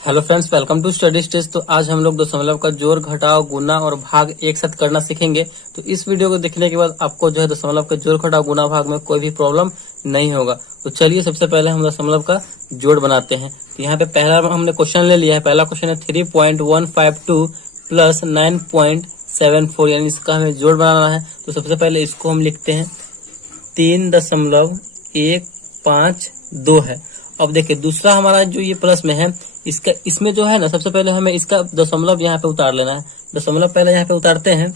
Hello friends, welcome to study stage. तो आज हम लोग दशमलव का जोड़, घटाव, गुना और भाग एक साथ करना सीखेंगे। तो इस वीडियो को देखने के बाद आपको जो है दशमलव का जोड़, घटाव, गुना, भाग में कोई भी प्रॉब्लम नहीं होगा। तो चलिए सबसे पहले हम दशमलव का जोड़ बनाते हैं। तो यहाँ पे पहला हमने क्वेश्चन ले लिया है। पहला क्वेश्चन है 3.152 प्लस 9.74, यानी इसका हमें जोड़ बनाना है। तो सबसे पहले इसको हम लिखते हैं 3.152 है। अब देखिए दूसरा हमारा जो ये प्लस में है, इसका इसमें जो है ना, सबसे पहले हमें इसका दशमलव यहाँ पे उतार लेना है। दशमलव पहले यहाँ पे उतारते हैं।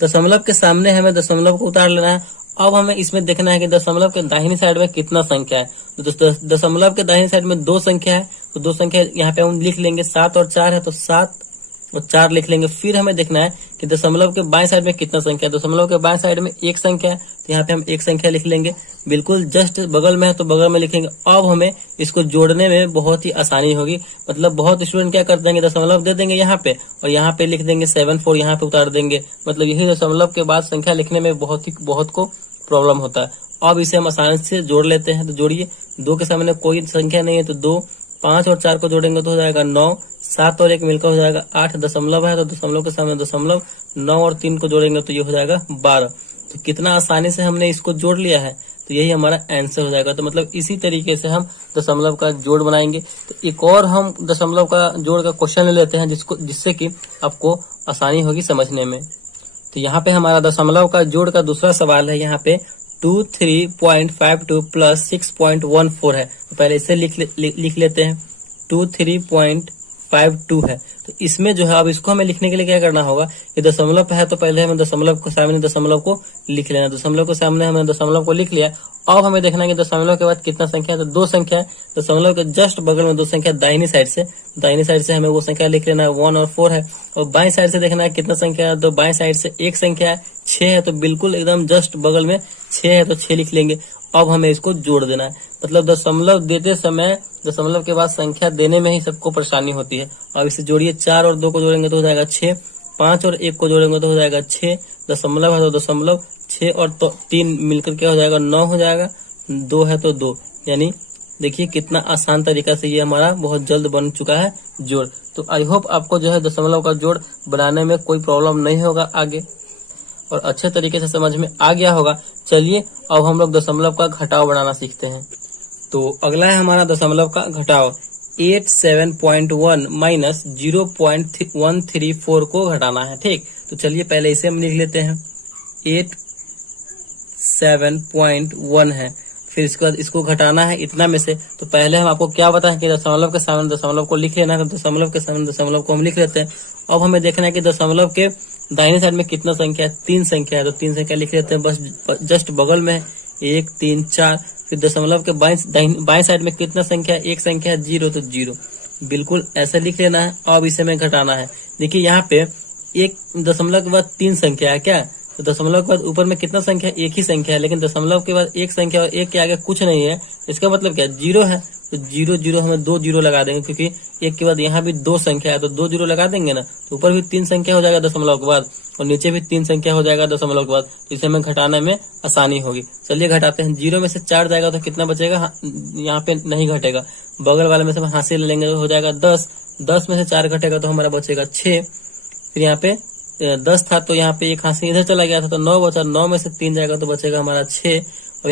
दशमलव के सामने हमें दशमलव को उतार लेना है। अब हमें इसमें देखना है कि दशमलव के दाहिनी साइड में कितना संख्या है। तो दशमलव के दाहिनी साइड में 2 संख्या है, तो 2 संख्या यहाँ पे हम लिख लेंगे। 7 और 4 है, तो 7 और 4 लिख लेंगे। फिर हमें देखना है कि दशमलव के बाएं साइड में कितना संख्या है। दशमलव के बाएं साइड में 1 संख्या है, तो यहाँ पे हम 1 संख्या लिख लेंगे। बिल्कुल जस्ट बगल में है तो बगल में लिखेंगे। अब हमें इसको जोड़ने में बहुत ही आसानी होगी। मतलब बहुत स्टूडेंट क्या कर देंगे, दशमलव दे देंगे यहाँ पे और यहाँ पे लिख देंगे 74, यहाँ पे उतार देंगे। मतलब यही दशमलव के बाद संख्या लिखने में बहुत को प्रॉब्लम होता है। अब इसे हम आसानी से जोड़ लेते हैं। तो जोड़िए, 2 के सामने कोई संख्या नहीं है तो 2, 5 और 4 को जोड़ेंगे तो हो जाएगा 9, 7 और 1 मिलकर हो जाएगा 8। दशमलव है तो दशमलव के सामने दशमलव, 9 और 3 को जोड़ेंगे तो ये हो जाएगा 12। तो कितना आसानी से हमने इसको जोड़ लिया है। तो यही हमारा आंसर हो जाएगा। तो मतलब इसी तरीके से हम दशमलव का जोड़ बनाएंगे। तो एक और हम दशमलव का जोड़ का क्वेश्चन ले लेते हैं जिससे कि आपको आसानी होगी समझने में। तो यहाँ पे हमारा दशमलव का जोड़ का दूसरा सवाल है। यहाँ पे 23.52 प्लस 6.14 है। तो पहले इसे लिख लेते हैं। 23.52 है। तो इसमें जो है, अब इसको हमें लिखने के लिए क्या करना होगा कि दशमलव है तो पहले हमें दशमलव को सामने दशमलव को लिख लेना। दशमलव को सामने हमें दशमलव को लिख लिया। अब हमें देखना है कि दशमलव के बाद कितना संख्या है। तो 2 संख्या है। दशमलव के जस्ट बगल में 2 संख्या दाहिनी साइड से हमें वो संख्या लिख लेना है। 1 और 4 है। और बाएं साइड से देखना है कितना संख्या है। तो बाएं साइड से 1 संख्या है, 6 है। तो बिल्कुल एकदम जस्ट बगल में 6 है तो 6 लिख लेंगे। अब हमें इसको जोड़ देना है। मतलब दशमलव देते समय दशमलव के बाद संख्या देने में ही सबको परेशानी होती है। अब इसे जोड़िए, 4 और 2 को जोड़ेंगे तो हो जाएगा 6, 5 और 1 को जोड़ेंगे तो हो जाएगा 6। दशमलव है तो दशमलव, 6 और 3 मिलकर क्या हो जाएगा, 9 हो जाएगा। 2 है तो 2, यानी देखिए कितना आसान तरीका से ये हमारा बहुत जल्द बन चुका है जोड़। तो आई होप आपको जो है दशमलव का जोड़ बनाने में कोई प्रॉब्लम नहीं होगा आगे, और अच्छे तरीके से समझ में आ गया होगा। चलिए अब हम लोग दशमलव का घटाव बनाना सीखते हैं। तो अगला है हमारा दशमलव का घटाव। 87.1 माइनस 0.134 को घटाना है। ठीक, तो चलिए पहले इसे हम लिख लेते हैं। 87.1 है। फिर इसके बाद इसको घटाना है इतना में से। तो पहले हम आपको क्या बताएं कि दशमलव के सामने दशमलव को लिख लेना है। तो दशमलव के सामने दशमलव को हम लिख लेते हैं। अब हमें देखना है कि दशमलव के दाहिने साइड में कितना संख्या है। 3 संख्या है। तो 3 संख्या लिख लेते हैं, बस जस्ट बगल में 1, 3, 4। फिर दशमलव के बाएं साइड में कितना संख्या है, 1 संख्या है, 0 तो 0। बिल्कुल ऐसे लिख लेना है। अब इसे में घटाना है। देखिए यहाँ पे 1 दशमलव के बाद 3 संख्या है क्या, तो दशमलव के बाद ऊपर में कितना संख्या है, 1 ही संख्या है। लेकिन दशमलव के बाद 1 संख्या और 1 के आगे कुछ नहीं है। इसका मतलब क्या है, 0 है। तो 0 0 हमें 2 0 लगा देंगे, क्योंकि 1 के बाद यहाँ भी 2 संख्या है तो 2 0 लगा देंगे ना। तो ऊपर भी 3 संख्या हो जाएगा दशमलव के बाद, और नीचे भी 3 संख्या हो जाएगा दशमलव के बाद। तो इसे हमें घटाने में आसानी होगी। चलिए घटाते हैं। 0 में से 4 जाएगा तो कितना बचेगा, यहाँ पे नहीं घटेगा। बगल वाले में से हम हासिल ले लेंगे तो हो जाएगा 10। 10 में से 4 घटेगा तो हमारा बचेगा 6। फिर यहाँ पे 10 था तो यहाँ पे एक हासिल इधर चला गया था तो 9 बचा। 9 में से 3 जाएगा तो बचेगा हमारा 6। और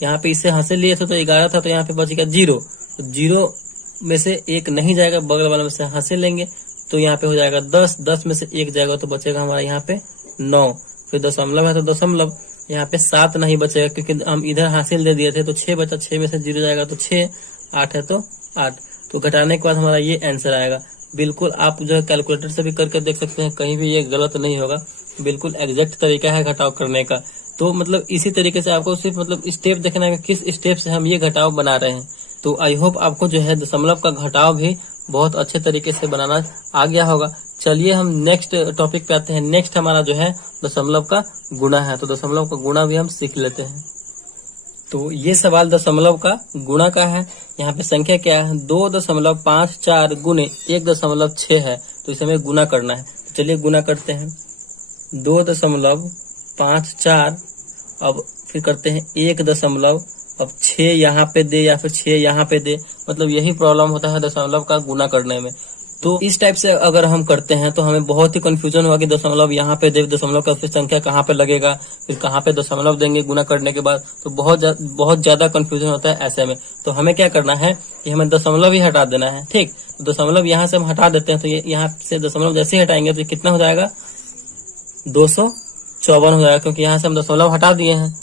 यहाँ पे इससे हासिल लिए थे तो 11 था तो यहाँ पे बचेगा 0। तो 0 में से 1 नहीं जाएगा, बगल वाले में से हासिल लेंगे तो यहाँ पे हो जाएगा 10। 10 में से 1 जाएगा तो बचेगा हमारा यहाँ पे 9। फिर दशमलव है तो दशमलव, यहाँ पे 7 नहीं बचेगा क्योंकि हम इधर हासिल दे दिए थे तो 6 बचा। 6 में से 0 जाएगा तो 6। 8 है तो 8। तो घटाने के बाद हमारा ये आंसर आएगा। बिल्कुल आप जो है कैलकुलेटर से भी करके देख सकते हैं, कहीं भी ये गलत नहीं होगा। बिल्कुल एग्जैक्ट तरीका है घटाव करने का। तो मतलब इसी तरीके से आपको सिर्फ मतलब स्टेप देखना है कि किस स्टेप से हम ये घटाव बना रहे हैं। तो आई होप आपको जो है दशमलव का घटाव भी बहुत अच्छे तरीके से बनाना आ गया होगा। चलिए हम नेक्स्ट टॉपिक पे आते हैं। नेक्स्ट हमारा जो है दशमलव का गुणा है। तो दशमलव का गुणा भी हम सीख लेते हैं। तो ये सवाल दशमलव का गुणा का है। यहाँ पे संख्या क्या है, 2.54 गुणे 1.6 है। तो इसे हमें गुना करना है। तो चलिए गुना करते हैं। 2.54, अब फिर करते हैं अब 6 यहाँ पे दे या फिर 6 यहाँ पे दे, मतलब यही प्रॉब्लम होता है दशमलव का गुना करने में। तो इस टाइप से अगर हम करते हैं तो हमें बहुत ही कंफ्यूजन होगा कि दशमलव यहाँ पे दे, दशमलव का फिर संख्या कहाँ पे लगेगा, फिर कहाँ पे दशमलव देंगे गुना करने के बाद, तो बहुत ज्यादा कंफ्यूजन होता है ऐसे में। तो हमें क्या करना है कि हमें दशमलव ही हटा देना है, ठीक। तो दशमलव यहाँ से हम हटा देते हैं, तो ये यहाँ से दशमलव जैसे ही हटाएंगे तो कितना हो जाएगा, 254 हो जाएगा, क्योंकि यहाँ से हम दशमलव हटा दिए हैं।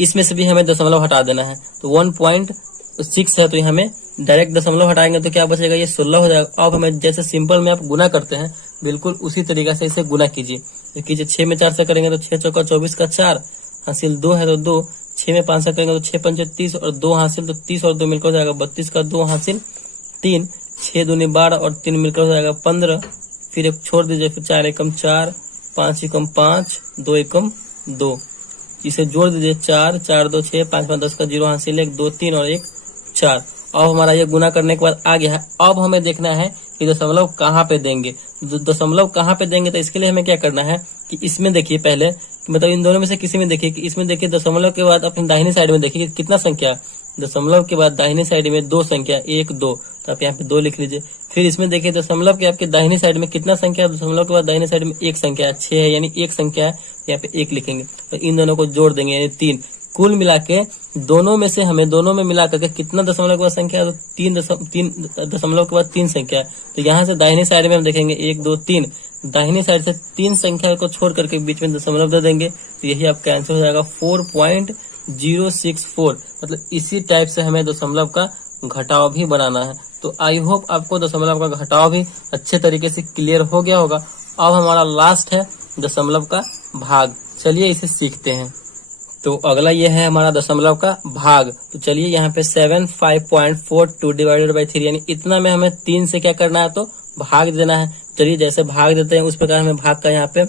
इसमें से भी हमें दशमलव हटा देना है, तो 1.6 है, तो हमें डायरेक्ट दशमलव हटाएंगे तो क्या बचेगा, ये 16 हो जाएगा। अब हमें जैसे सिंपल में आप गुना करते हैं बिल्कुल उसी तरीके से इसे गुना कीजिए। तो कीजिए 6 में 4 से करेंगे तो 6 चौका 24 का 4 हासिल 2 है तो 2, 6 में 5 से करेंगे तो 6 पंचे 30 और 2 हासिल, तो 30 और 2 मिलकर हो जाएगा 32 का 2 हासिल 3, 6 दूनी 12 और 3 मिलकर हो जाएगा 15। फिर एक छोड़ दीजिए, फिर 4 एकम 4, 5 एकम 5, 2 एकम 2, इसे जोड़ दीजिए 4, 4 2 6, 5 5 10 का 0 हासिल 1 2 3 और 1 4। अब हमारा ये गुना करने के बाद आ गया है। अब हमें देखना है कि दशमलव कहाँ पे देंगे। दशमलव कहाँ पे देंगे, तो इसके लिए हमें क्या करना है कि इसमें देखिए पहले, मतलब इन दोनों में से किसी में देखिए कि इसमें देखिए दशमलव के बाद अपनी दाहिनी साइड में देखिए कितना संख्या, दशमलव के बाद दाहिनी साइड में 2 संख्या 1 2, तो आप यहाँ पे 2 लिख लीजिए। फिर इसमें देखिए दशमलव के आपके दाहिनी साइड में कितना संख्या है, दशमलव के बाद दाहिनी साइड में 1 संख्या है, 6 है, यानी 1 संख्या है, यहाँ पे 1 लिखेंगे। तो इन दोनों को जोड़ देंगे यानी 3। कुल मिला के दोनों में से हमें दोनों में मिला करके कितना दशमलव के बाद संख्या है, तो 3 दशमलव के बाद 3 संख्या है। तो यहाँ से दाहिनी साइड में हम देखेंगे 1 2 3, दाहिनी साइड से 3 संख्या को छोड़ करके बीच में दशमलव दे देंगे, तो यही आपका आंसर हो जाएगा 4.064। मतलब इसी टाइप से हमें दशमलव का घटाव भी बनाना है। तो आई होप आपको दशमलव का घटाव भी अच्छे तरीके से क्लियर हो गया होगा। अब हमारा लास्ट है दशमलव का भाग, चलिए इसे सीखते हैं। तो अगला ये है हमारा दशमलव का भाग। तो चलिए यहाँ पे 75.42 डिवाइडेड बाई 3, यानी इतना में हमें 3 से क्या करना है, तो भाग देना है। चलिए जैसे भाग देते हैं उस प्रकार हमें भाग का यहाँ पे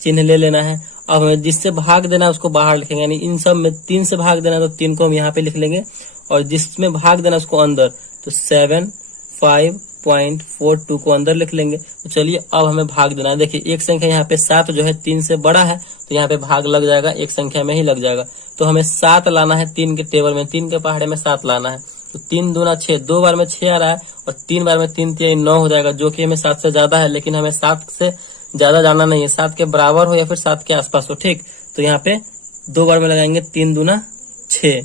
चिन्ह ले लेना है। अब हमें जिससे भाग देना है उसको बाहर लिखेंगे, यानी इन सब में 3 से भाग देना है तो 3 को हम यहाँ पे लिख लेंगे, और जिसमें भाग देना उसको अंदर, तो 75.42 को अंदर लिख लेंगे। तो चलिए अब हमें भाग देना है। देखिए एक संख्या यहाँ पे 7 जो है 3 से बड़ा है, तो यहाँ पे भाग लग जाएगा, एक संख्या में ही लग जाएगा। तो हमें 7 लाना है 3 के टेबल में, 3 के पहाड़े में 7 लाना है। तो 3 दूना 6, 2 बार में 6 आ रहा है और 3 बार में 3 3 9 हो जाएगा, जो कि हमें 7 से ज्यादा है, लेकिन हमें 7 से ज्यादा जाना नहीं है, 7 के बराबर हो या फिर 7 के आसपास हो, ठीक। तो यहाँ पे 2 बार में लगाएंगे, 3 दूना 6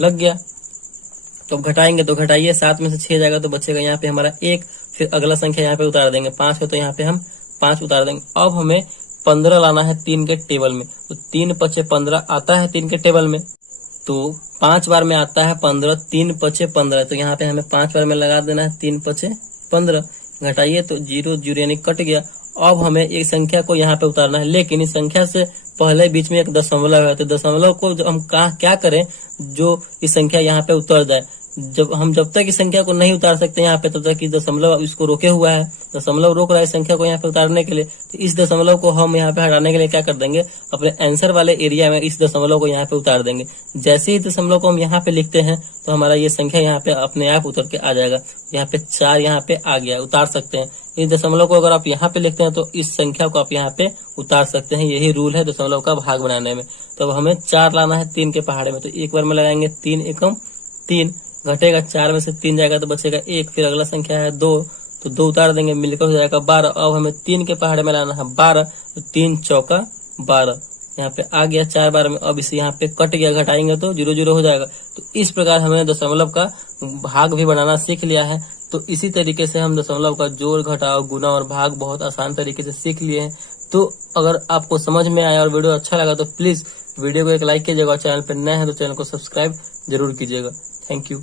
लग गया। तो घटाएंगे तो घटाइए, 7 में से 6 जाएगा तो बचेगा यहाँ पे हमारा 1। फिर अगला संख्या यहाँ पे उतार देंगे, 5 है तो यहाँ पे हम 5 उतार देंगे। अब हमें 15 लाना है 3 के टेबल में, तो 3 पचे 15 आता है 3 के टेबल में, तो 5 बार में आता है 15, 3 पचे 15, तो यहाँ पे हमें 5 बार में लगा देना है, 3 पचे 15। घटाइए तो 0 0 यानी कट गया। अब हमें एक संख्या को यहाँ पे उतारना है, लेकिन इस संख्या से पहले बीच में एक दशमलव है, तो दशमलव को जो हम क्या करें, जो इस संख्या यहाँ पे उतर जाए। जब तक इस संख्या को नहीं उतार सकते यहाँ पे, तब तक दशमलव इसको रोके हुआ है, दशमलव रोक रहा है संख्या को यहाँ पे उतारने के लिए। तो इस दशमलव को हम यहाँ पे हटाने के लिए क्या कर देंगे, अपने आंसर वाले एरिया में इस दशमलव को यहाँ पे उतार देंगे। जैसे ही दशमलव को हम यहाँ पे लिखते हैं तो हमारा ये संख्या यहाँ पे अपने आप उतर के आ जाएगा। यहाँ पे 4 यहाँ पे आ गया, उतार सकते हैं। इस दशमलव को अगर आप यहाँ पे लिखते हैं तो इस संख्या को आप यहाँ पे उतार सकते हैं। यही रूल है दशमलव का भाग बनाने में। तो अब हमें 4 लाना है 3 के पहाड़े में, तो एक बार में लगाएंगे 3 एकम 3, घटेगा 4 में से 3 जाएगा तो बचेगा 1। फिर अगला संख्या है 2, तो 2 उतार देंगे, मिलकर हो जाएगा 12। अब हमें 3 के पहाड़े में लाना है 12, तो 3 चौका 12, यहाँ पे आ गया 4 बार में। अब इसे यहाँ पे कट गया, घटाएंगे तो 0 0 हो जाएगा। तो इस प्रकार हमने दशमलव का भाग भी बनाना सीख लिया है। तो इसी तरीके से हम दशमलव का जोड़ घटाव गुना और भाग बहुत आसान तरीके से सीख लिए हैं। तो अगर आपको समझ में आया और वीडियो अच्छा लगा तो प्लीज वीडियो को एक लाइक कीजिएगा, और चैनल पर नए हैं तो चैनल को सब्सक्राइब जरूर कीजिएगा। Thank you.